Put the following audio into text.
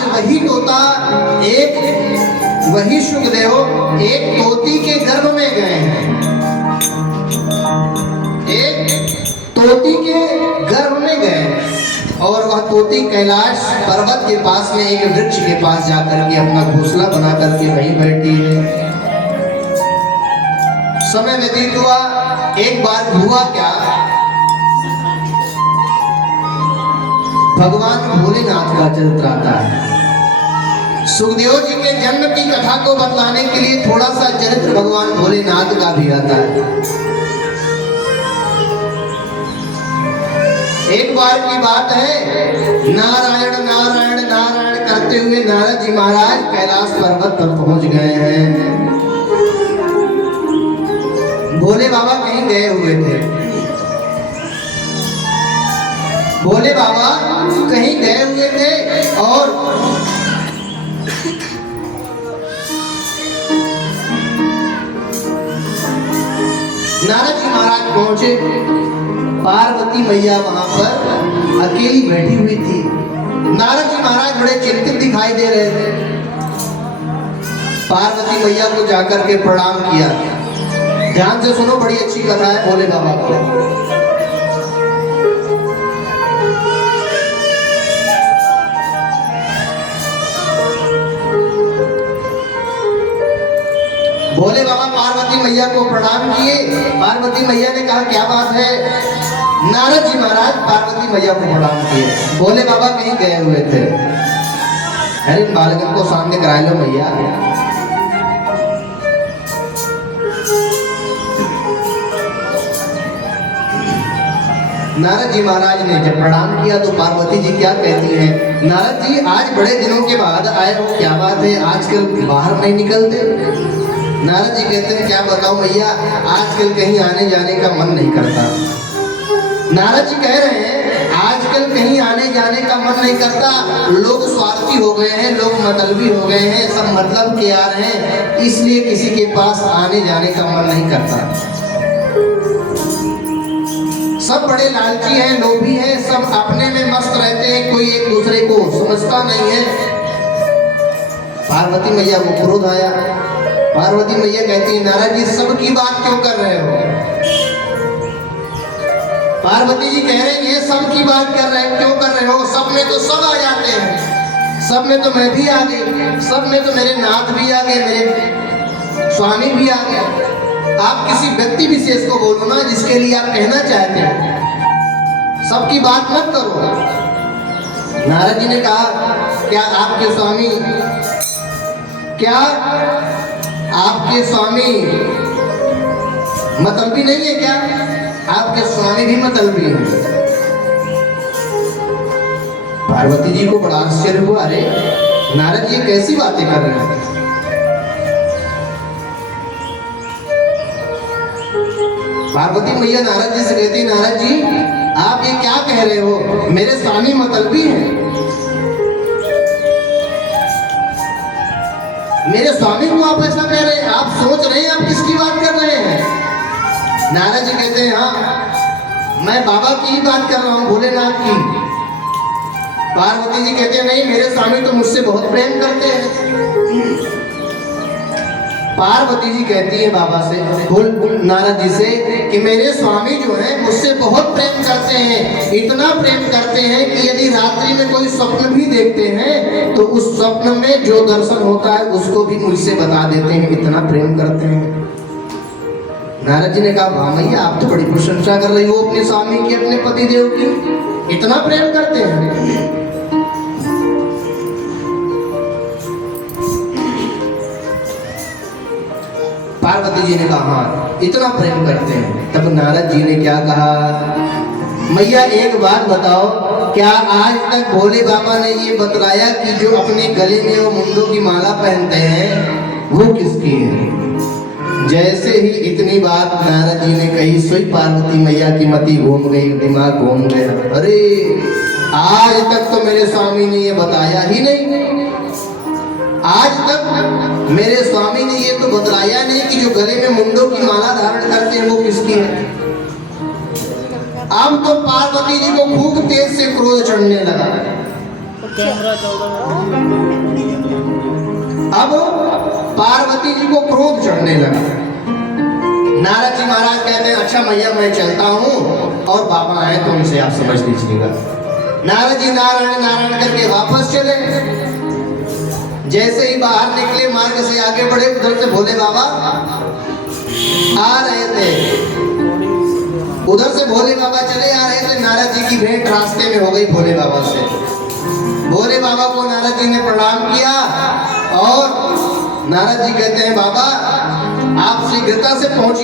आज वही तोता वही सुखदेव एक तोती के गर्भ में गए हैं, एक तोती के गर्भ में गए और वह तोती कैलाश पर्वत के पास में एक वृक्ष के पास जाकर के अपना घोंसला बना करके वहीं बैठी है। समय व्यतीत हुआ, एक बार हुआ क्या, भगवान भोलेनाथ का चरित्र आता है। सुखदेव जी के जन्म की कथा को बतलाने के लिए थोड़ा सा चरित्र भगवान भोलेनाथ का भी आता है। एक बार की बात है, नारायण नारायण नारायण करते हुए नारद जी महाराज कैलाश पर्वत पर पहुंच गए हैं। भोले बाबा कहीं गए हुए थे, भोले बाबा कहीं गए हुए थे और नारद जी महाराज पहुंचे। पार्वती मैया वहां पर अकेली बैठी हुई थी। नारद जी महाराज बड़े चिंतित दिखाई दे रहे थे। पार्वती मैया को जाकर के प्रणाम किया। ध्यान से सुनो, बड़ी अच्छी कथा है भोले बाबा को। भोले बाबा पार्वती मैया को प्रणाम किए। पार्वती मैया ने कहा क्या बात है। नारद जी महाराज पार्वती मैया को प्रणाम किए। भोले बाबा कहीं गए हुए थे। अरे बालकन को सामने करा लो मैया। नारद जी महाराज ने जब प्रणाम किया तो पार्वती जी क्या कहती हैं, नारद जी आज बड़े दिनों के बाद आए हो, क्या बात है, आजकल बाहर नहीं निकलते। नारद जी कहते हैं क्या बताऊं मैया, आजकल कहीं आने जाने का मन नहीं करता। नारद जी कह रहे हैं आजकल कहीं आने जाने का मन नहीं करता, लोग स्वार्थी हो गए हैं, लोग मतलबी हो गए हैं, सब मतलब के आ रहे हैं, इसलिए किसी के पास आने जाने का मन नहीं करता। सब बड़े लालची हैं, लोभी हैं, सब अपने में मस्त रहते हैं, कोई एक दूसरे को समझता नहीं है। पार्वती मैया को क्रोध आया। पार्वती मैया कहती है नारद जी सबकी बात क्यों कर रहे हो। पार्वती जी कह रहे हैं सबकी बात कर रहे हैं, क्यों कर रहे हो, सब में तो सब आ जाते हैं, सब में तो मैं भी आ गई, सब में तो मेरे नाथ भी आ गए, मेरे स्वामी भी आ गए। आप किसी व्यक्ति विशेष को बोलो ना जिसके लिए आप कहना चाहते हो, सबकी बात मत करो। नारद जी ने कहा क्या आपके स्वामी, क्या आपके स्वामी मतलबी नहीं है क्या, आपके स्वामी भी मतलबी है। पार्वती जी को बड़ा आश्चर्य हुआ, अरे नारद जी कैसी बातें कर रहे हैं। पार्वती मैया नारद जी से कहती नारद जी आप ये क्या कह रहे हो, मेरे स्वामी मतलबी हैं, मेरे स्वामी को आप ऐसा कह रहे हैं, आप सोच रहे हैं आप किसकी बात कर रहे हैं। नारद जी कहते हैं हाँ मैं बाबा की ही बात कर रहा हूँ, भोलेनाथ की। पार्वती जी कहते हैं नहीं मेरे स्वामी तो मुझसे बहुत प्रेम करते हैं। पार्वती जी कहती है बाबा से, नारद जी से कि मेरे स्वामी जो हैं मुझसे बहुत प्रेम करते हैं, इतना प्रेम करते हैं कि यदि रात्रि में कोई स्वप्न भी देखते हैं तो उस स्वप्न में जो दर्शन होता है उसको भी मुझसे बता देते हैं, इतना प्रेम करते हैं। नारद जी ने कहा वाह मैया आप तो बड़ी प्रशंसा कर रही हो अपने स्वामी की, अपने पतिदेव की, इतना प्रेम करते हैं। पार्वती जी ने कहा हाँ इतना प्रेम करते हैं। तब नारद जी ने क्या कहा, मैया एक बात बताओ, क्या आज तक भोले बाबा ने ये बतलाया कि जो अपने गले में वो मुंडों की माला पहनते हैं वो किसकी है। जैसे ही इतनी बात नारद जी ने कही सोई पार्वती मैया की मति घूम गई, दिमाग घूम गया। अरे आज तक तो मेरे स्वामी ने ये बताया ही नहीं, आज तक मेरे स्वामी ने ये तो बतलाया नहीं कि जो गले में मुंडों की माला धारण करते हैं वो किसकी है। अब तो पार्वती जी को खूब तेज से क्रोध चढ़ने लगा। कैमरा चल रहा अब पार्वती जी को क्रोध चढ़ने लगा। नारद जी महाराज कहते हैं अच्छा मैया मैं चलता हूँ और बाबा आए तो उनसे आप समझ लीजिएगा। नारद जी नारायण नारायण करके वापस चले। जैसे ही बाहर निकले मार्ग से आगे बढ़े, उधर से भोले बाबा आ रहे थे। उधर से भोले बाबा चले आ रहे थे। नारद जी की भेंट रास्ते में हो गई भोले बाबा से। भोले बाबा को नारद जी ने प्रणाम किया और नारद जी कहते हैं बाबा आप शीघ्रता से पहुंचिए।